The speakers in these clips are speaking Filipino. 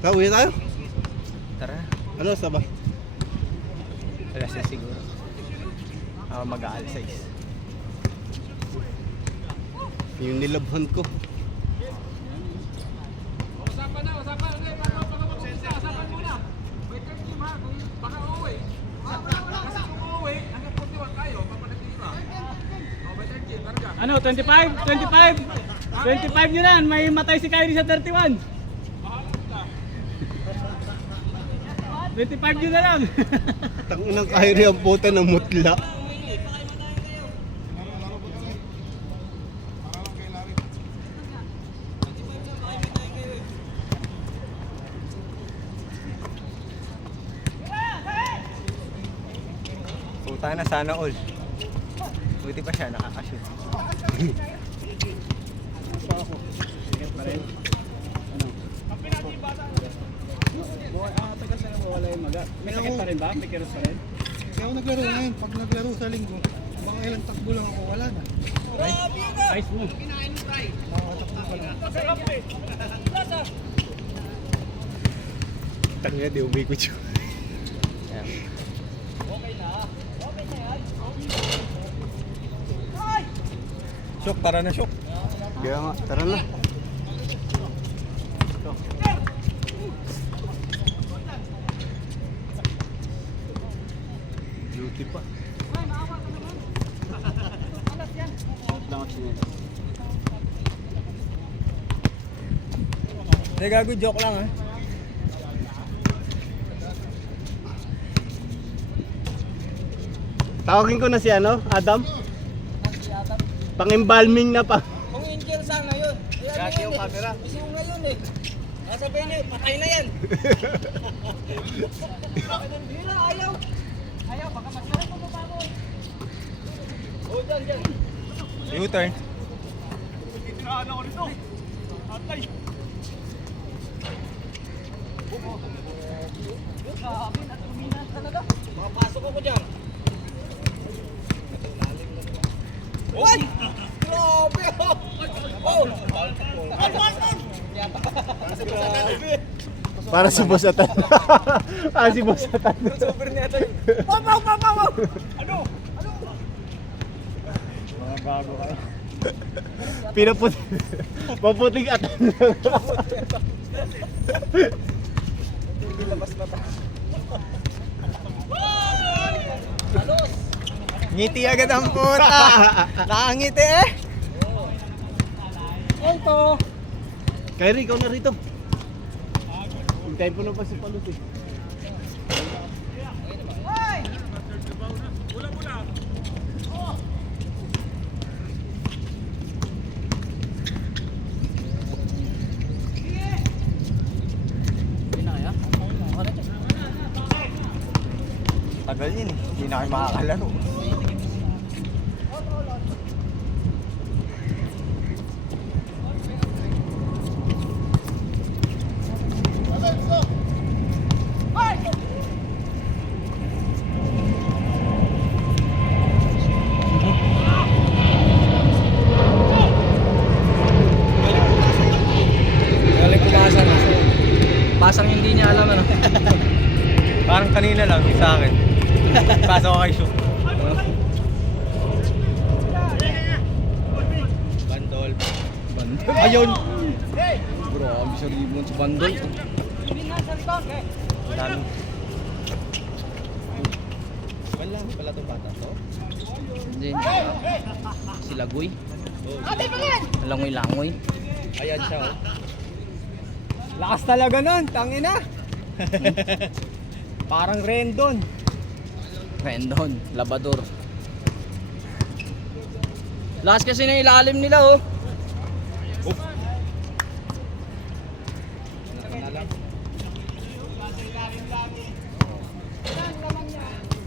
Uwi tayo? Tara. Ano sa ba? Alas 6 siguro. Mag-aal 6. Yung nilabhan ko. Usapan na. Usapan muna. Wait lang team ha. Kung baka uuwi. Kasi kung uuwi, hanggang 41 tayo. Papanagin pa. Wait lang team. Karga. Ano, 25? 25 yun yan. May matay si Kyrie sa 31. 25 yun na lang. Tanginang Kyrie ang puta ng mutla. Puta na sana all. Buti pa siya, nakakashoot. May sakit pa rin ba? May kiros pa rin? Kaya ako naglaro ngayon. Pag naglaro sa linggo, baka ilang takbo lang ako, wala na. Ayos mo. Takbo pa lang. Tangina, di umikot siya. Shock, tara na shock. Kaya nga, tara na. Duty pa. Hindi, gago, joke lang ha. Tawagin ko na si Adam. Pang-embalming na pa. Kung angel sana yun. Gagi yung camera. Gusto ko ngayon eh. Sasabihin niyo, patay na yan. Bira, ayaw. Ayaw, baka masarap mo pa mo. Oh, dyan. U-turn. Grabe, natuminan talaga. Makapasok ako dyan. Uy! Grabe oh! Oh! Para si Bosatan. Si Bosatan. Super niya ito yun. Wow! Ano? Mga gago kayo. Maputing atan. Hindi labas na tayo. Halos! Ngiti agad ang puta. Nakangiti eh. Ito! Kyrie, ikaw na rito. Hintayin po na pa si Palus eh. Hindi na kaya? Tagal yun eh. Hindi na kayo makakalaro. Galing pumasang. Pasang hindi niya alam ano. Parang kanina lang sa akin. Pasok ko kay Shook. Bandol. Ayun! Grabe siya ribon sa bandol. Dami. Wala pala itong bata to. Hindi. Si Lagoy. Langoy-langoy. Ayan siya oh. Lakas talaga nun, tangina. Parang Rendon. Rendon, Labador. Lakas kasi ng ilalim nila oh.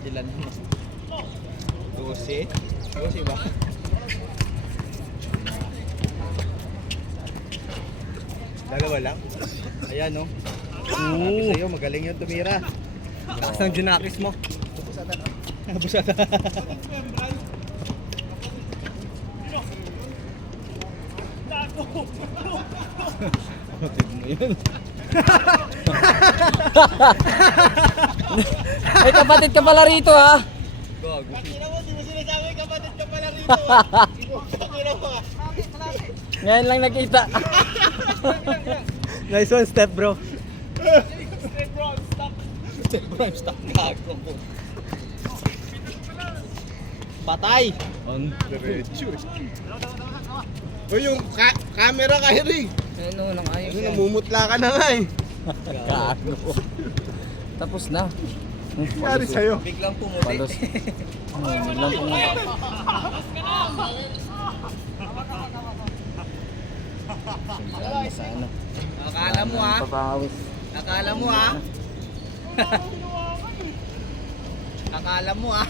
Ilan mo? 12? 12 ba? Dalawa lang? Ayan no? Sabi sa'yo, magaling yung tumira. Lakas ng Junakis mo. Busatan. Kapatid mo yun. May kapatid ka pala rito ha. Ngayon lang nakita. Nice one, step bro. Patay. On diretso. O yung camera Kyrie. Ano nang ayos yan. Namumutla ka na nga eh. Gago. Tapos na. Nangyari sa'yo. Biglang pumuti. Palos. Biglang pumuti. Sandali sa ano. Akala mo ha? Papawis. Akala mo ha? Akala mo ha?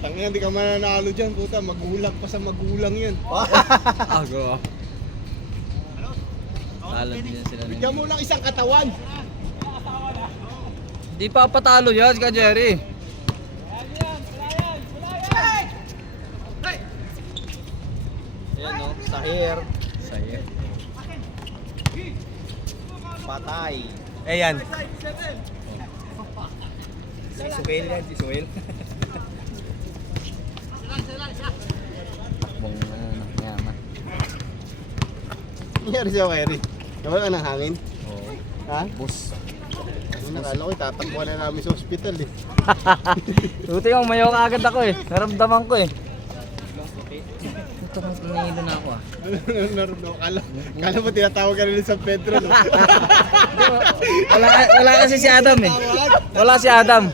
Tangina, hindi ka mananalo dyan, puta. Magulang pa sa magulang yun. Ago. Talad din sila nila. Bigyan mo lang isang katawan. Di pa patalo yan si Jerry. Ayan o, Sahir. Saya. Patay. Ayan. Si Suel yan, si Suel. Takbong yaman. Nangyari sa'yo, Kyrie. Nawala ka ng hangin? Oo. Ha? Bus. Nakala ko, tatakbo na namin sa ospital eh. Buti yung mayo ka agad ako eh. Naramdaman ko eh. Ito kung tinihilo na ako ah. Kala mo tinatawag ka rin sa Pedro, no? Wala kasi si Adam eh. Wala si Adam.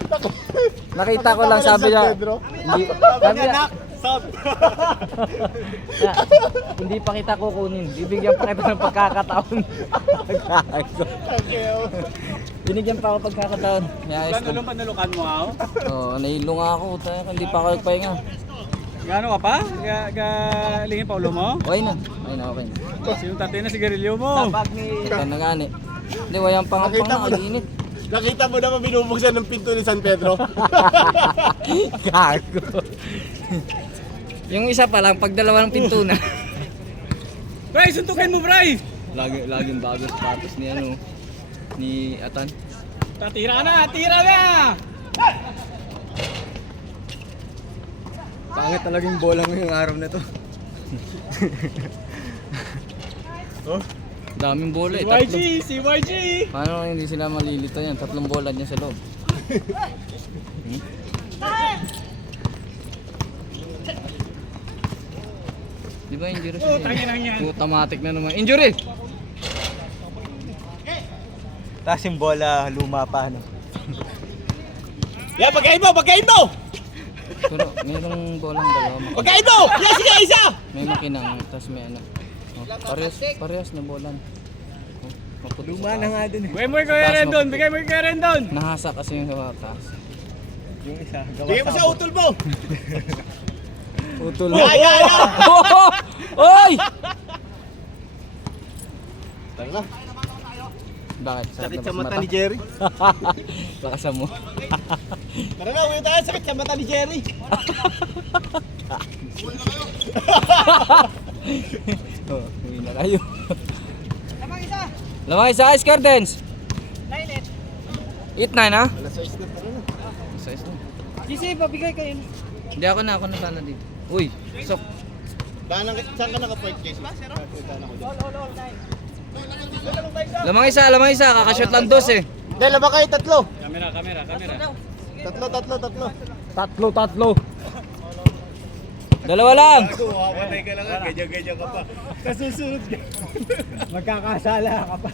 Nakita ko lang sabi niya. Hindi, sabi niya, hindi pa kita kukunin. Bibigyan pa kita ng pagkakataon. Binigyan pa ako pagkakataon. Nalukan mo ako? Oo, nahilo nga ako. Hindi pa ako nagpahinga. Gano'n ka pa? Galingin pa ulo mo? Okay na. Okay na. Sinong tatay na sigarilyo mo? Ito na gani. Hindi, wayang pangapang na. Kaginit. Nakita mo naman binubuksan ng pinto ni San Pedro? Gago. Yung isa pa lang, pag dalawa ng pinto na. Bray, suntukin mo, Bray! Laging bago sapatos ni ano, ni Atan. Tira na! Tira na! Pangit talagang bola mo yung araw na to. Oh? Daming bola eh. CYG! CYG! Paano hindi sila malilito yan? 3 bola niya sa loob. Di ba injury siya? tangin lang yan. Automatic na naman. Injury! Tapos yung bola, luma pa, no? Yeah, pagkain mo! Pagkain mo! Pero mayroong bolang dalawa. Pagkain mo! Yes, sige, isa! May makinang, tapos may ano. Oh, parehas na bolan. Oh, maputi Luma sa na taas. nga din eh. Bigay mo yung Kuya Rendon! Bigay mo yung Kuya Rendon! Nahasa kasi yung sa taas. Yung isa, gawa Bigay mo sa utol mo! Utol. Ay, ay, ay! Oy! Tara na. Bakit? Sakit sa mata ni Jerry. Lakasan mo. Tara na, uwi tayo. Sakit sa mata ni Jerry. Oh, uwi na kayo. Lamang isa ice gardens. 8-9 ha? Alas 6 na, tara na. Size na. GC, pabigay kayo. Hindi ako na sana dito. Uy, sok. Saan ka naka-point case? Lamang isa. Kakashoot lang dos eh. Dahil ba kayo tatlo? Kamera. Tatlo. Dalawa lang. Patay ka lang, ganyan-ganyan ka pa. Kasusunod ka. Magkakasala ka pa.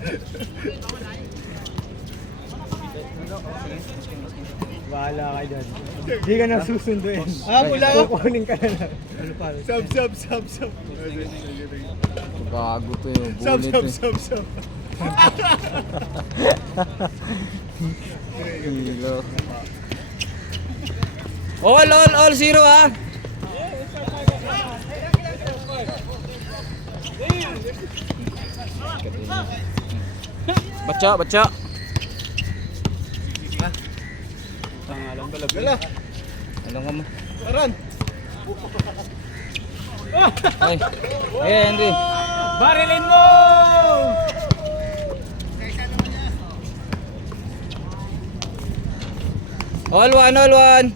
Bahala ka dyan. Hindi ka na susunduin. Wala ka. Kukunin ka na lang. Sub. Gago to yung bullet eh. Sub. Hilo. All zero ha. Baca. Dala. Alam ka mo. Aran. Ay. Henry. Barilin mo! All one, all one.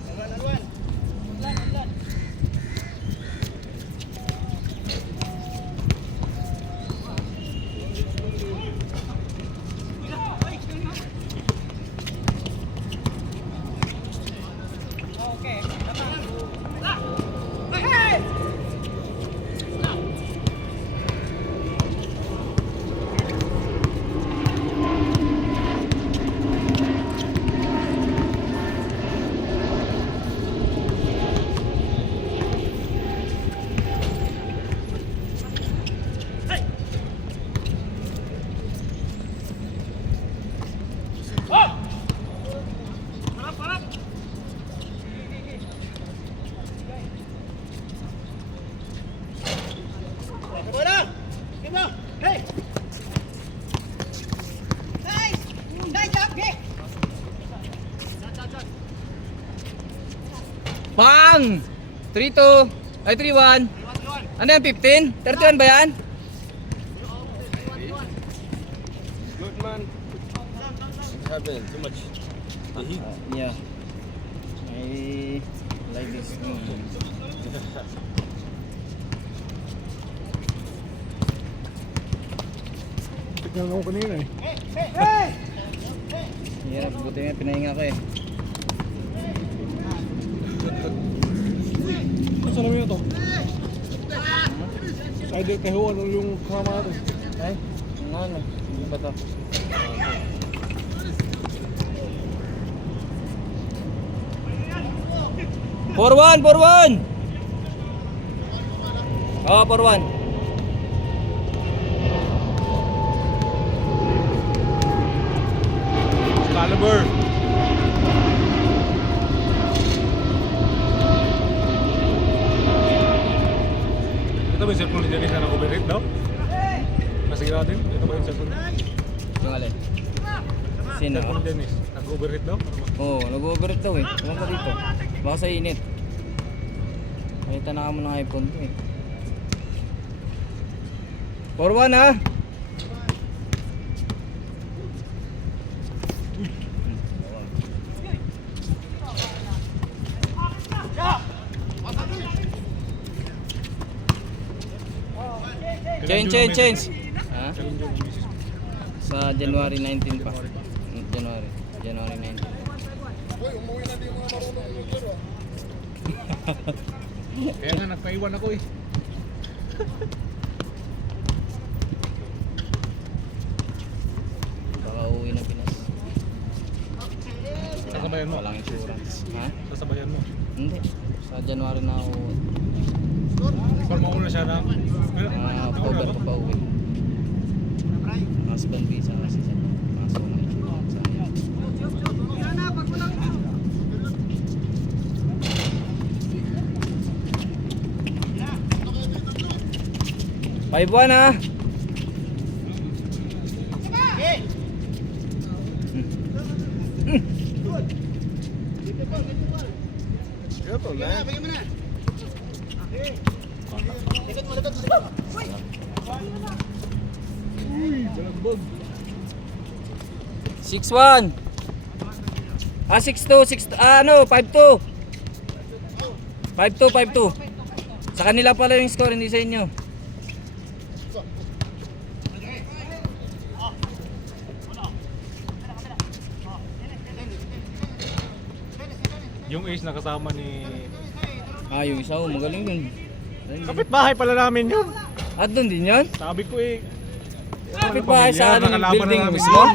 Bang! 3-2. Ay, 3-1. Ano yan, 15? 31 ba yan? Good man. Happened too much. Yeah. I like this. Tignan ako kanina eh. Hirap, buti nga pinahinga ko eh. Saan naman yun to? Side kay Juan yung kasama natin. Ay, ano? Hindi ba to? For one! Oh, for one. Caliber. Ito ba yung cellphone ni Janice na nag-overheat daw? Kasi natin, ito ba yung cellphone niya? Yung alin? Sino? Cellphone ni Janice, nag-overheat daw? Oo, nag-overheat daw eh. Ewan ka dito. Baka sa init. Nakita na ka mo ng iPhone ko eh. For one ha? Change. Ha? Sa January 19 pa. January 19. Kaya nga nagpaiwan ako eh. Baka uuwi ng Pinas. Sasabayan mo? Walang insurance. Ha? Sasabayan mo? Hindi. Sa January na ako. Before mauna siya ng... October ko pa uwi. Husband visa kasi siya. Kaso may insurance. 5-1 ha. Ito na. Balagbog. 6-1. 6-2, 5-2. 5-2. Sa kanila pala yung score, hindi sa inyo. Yung ace na kasama ni... Yung isa magaling yun. Kapitbahay pala namin yun. At doon din yun? Sabi ko eh. Kapit ba sa Nakalaban building na namin mismo? yun.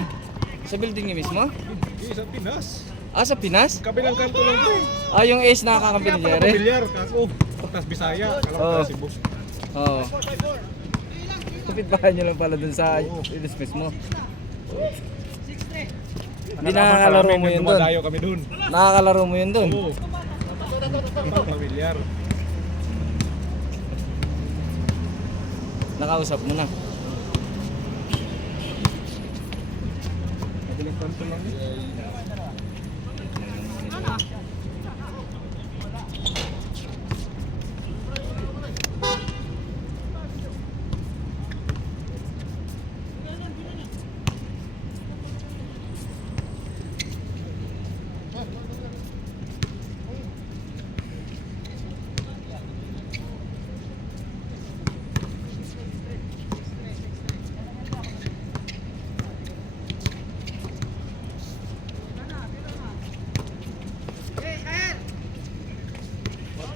Sa building niyo mismo? Hindi, sa Pinas. Sa Pinas? Kabilang kanto lang to eh. Yung ace nakakakampi Kaya ni pala Jerry? pamilyar. Kaso, tas Bisaya. Kala Oo. ko Cebu. Oo. Kapit bahay niyo lang pala dun sa Ilis mismo. Hindi nakakalaro mo yun dun. Dumadayo kami dun. Nakakalaro mo yun dun. Oo. Pamilyar. Nakausap mo na. Kabilang kanto lang eh.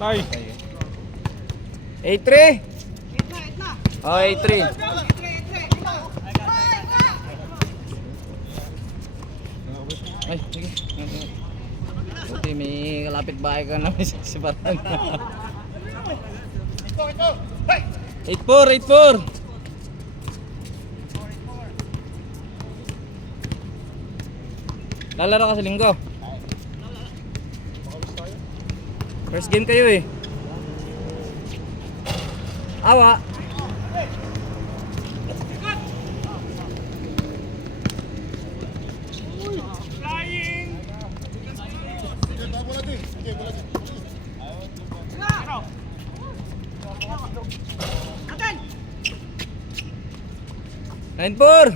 Tay. 8-3. Oh, 8-3. Ay, sige. Buti may kalapit bahay ka naman si Barang. 8-4. Lalaro ka sa linggo. First game kayo eh. Awa. Flying. 9-4.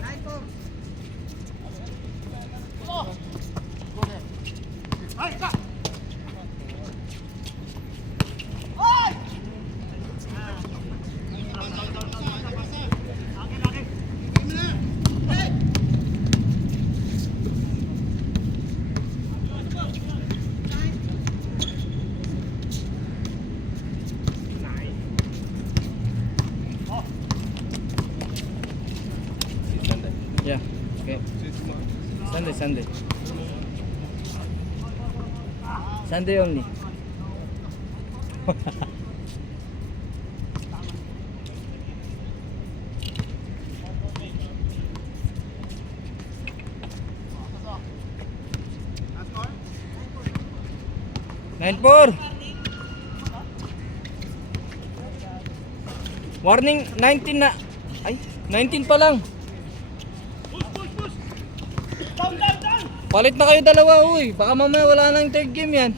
Yeah, okay. Sunday. Sunday only. Nine four. Warning 19 na. Ay, 19 pa lang. Palit na kayo dalawa, uy. Baka mamaya wala nang third game yan.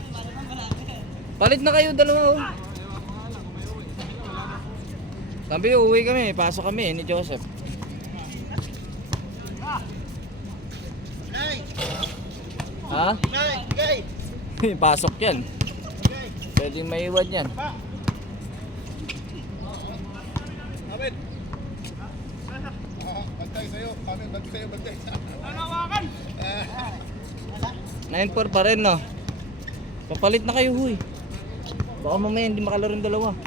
Palit na kayo dalawa, uy. Sabi, uwi kami. Pasok kami ni Joseph. Ha? Pasok yan. Pwedeng maiwan yan. Bantay sa'yo. Bantay sa'yo. 9-4 pa rin, no? Papalit na kayo, huy. Baka mamaya hindi makalaro yung dalawa.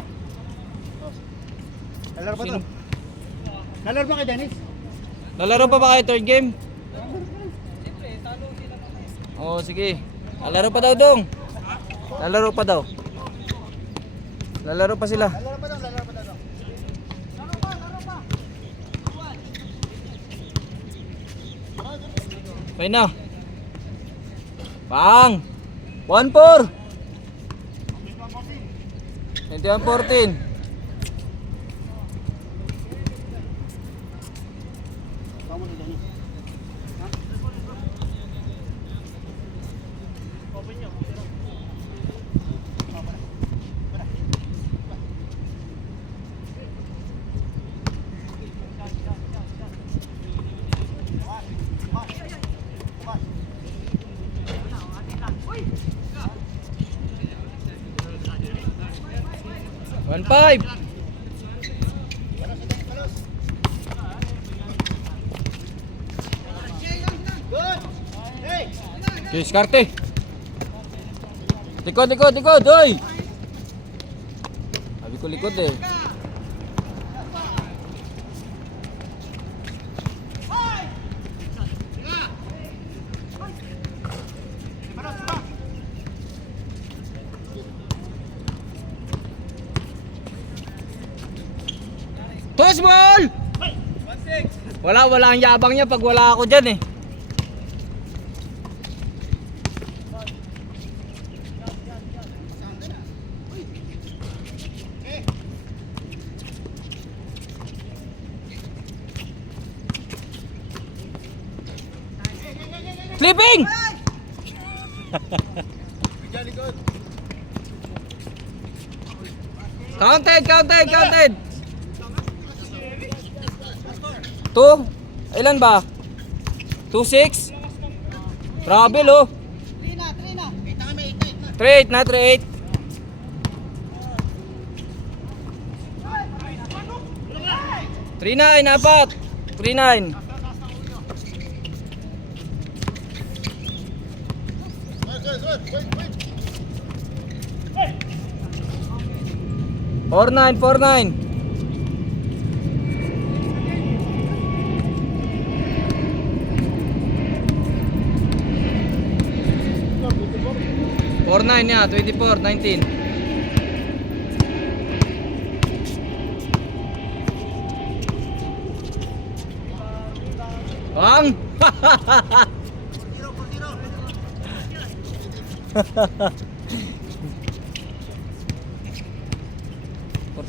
Lalaro pa to? Lalaro ba kay Dennis? Lalaro pa ba kayo third game? Oo, sige. Lalaro pa daw, Dong. Lalaro pa daw. Lalaro pa sila. Lalaro pa daw. Okay na. Pang! 1-4! 21-14. One five. Okay, skarte. Likod, oy. Sabi ko likod eh. Toss ball! Wala ang yabang niya pag wala ako dyan eh. Sleeping! Counted! 2? Ilan ba? 2-6? Trouble oh. 3-8 na. 3-8. 3-9, apat. 3-9. 4-9, 4-9. Yeah, 24-19. Bang!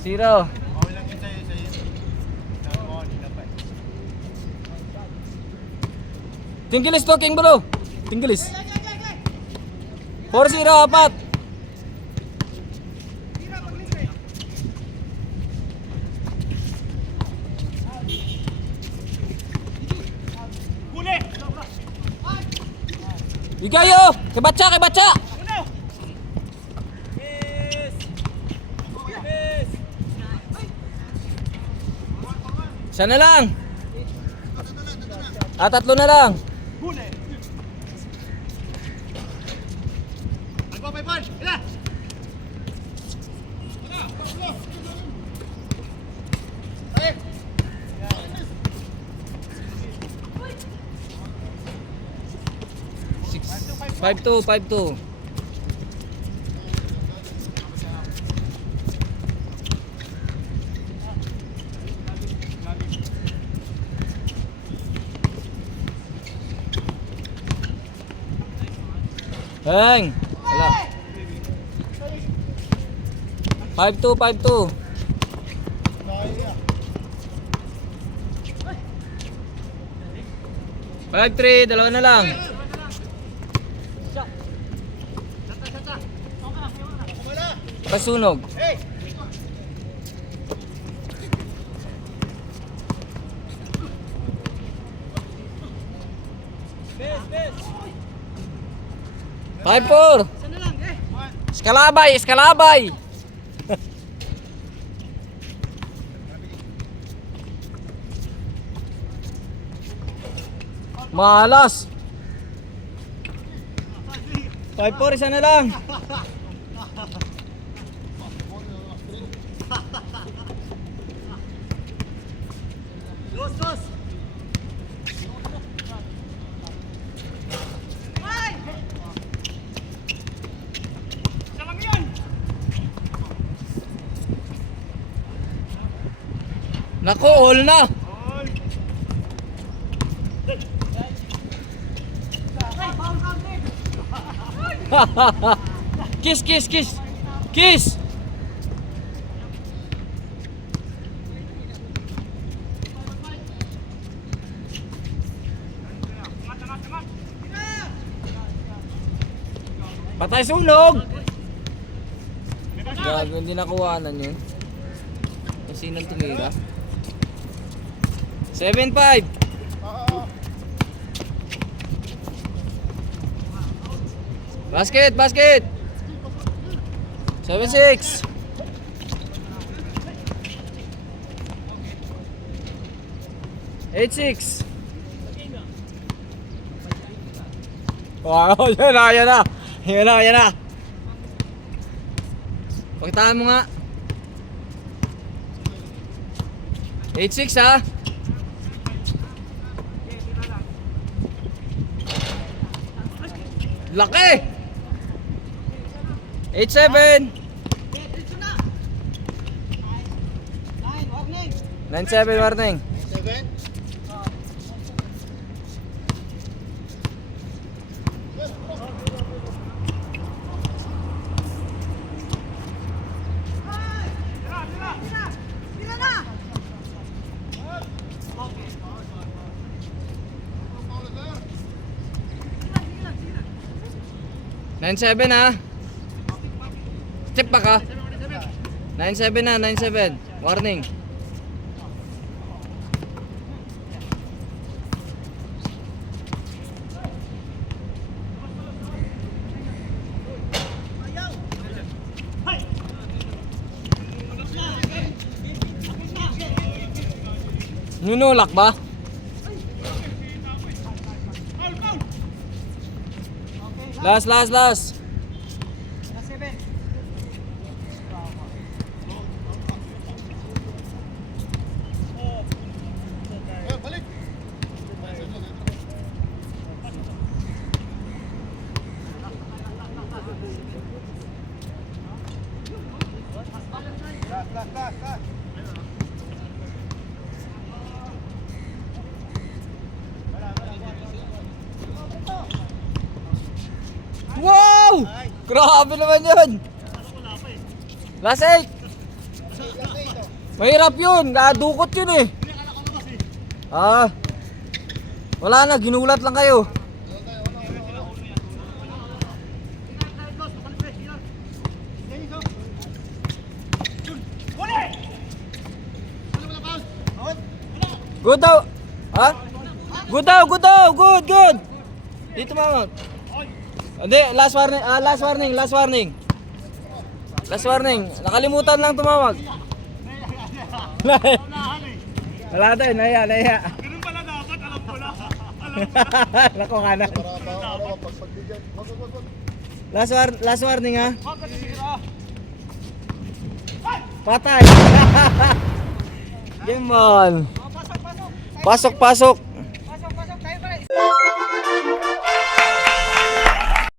4-0. Tinggilis to, King Bro. Tinggilis. 4-0, apat. Igayo! Kay Batsa, kay Batsa! Isa na lang. Tatlo na lang. Six. 5-2, 5-2. Heng! Wala. 5-2, 5-2. Five, 3, dalawa na lang. Pasunog. Five, 4. Eskalabay, eskalabay. Malas. 5-4, isa na lang. Nako, all na. Kiss, kiss, kiss. Kiss. Patay sunog. Gago, hindi nakuhanan yun. Kasi nang tumira. 7-5. Basket, basket. 7-6. Eight-6. Wow, yan na, yan na. Yan na, yan na. Pakitaan mo nga. 8-6 ha. Laki! 8-7. 9-7 warning. 7? Nine seven ha. Chip pa ka. 9-7 na, 9-7. Warning. Nunulak ba? Last, last, last. Grabe naman yun. Last 8. Mahirap yun. Dukot yun eh. Wala na. Ginulat lang kayo. Good daw. Ha? Good daw, good daw. Good, good. Dito mama. Hindi, last warning, last warning, last warning. Last warning. Nakalimutan lang tumawag. Wala tayo, naya. Ganun pala dapat, alam ko na. Lako kanan. Last warning ha. Patay. Game ball. Pasok.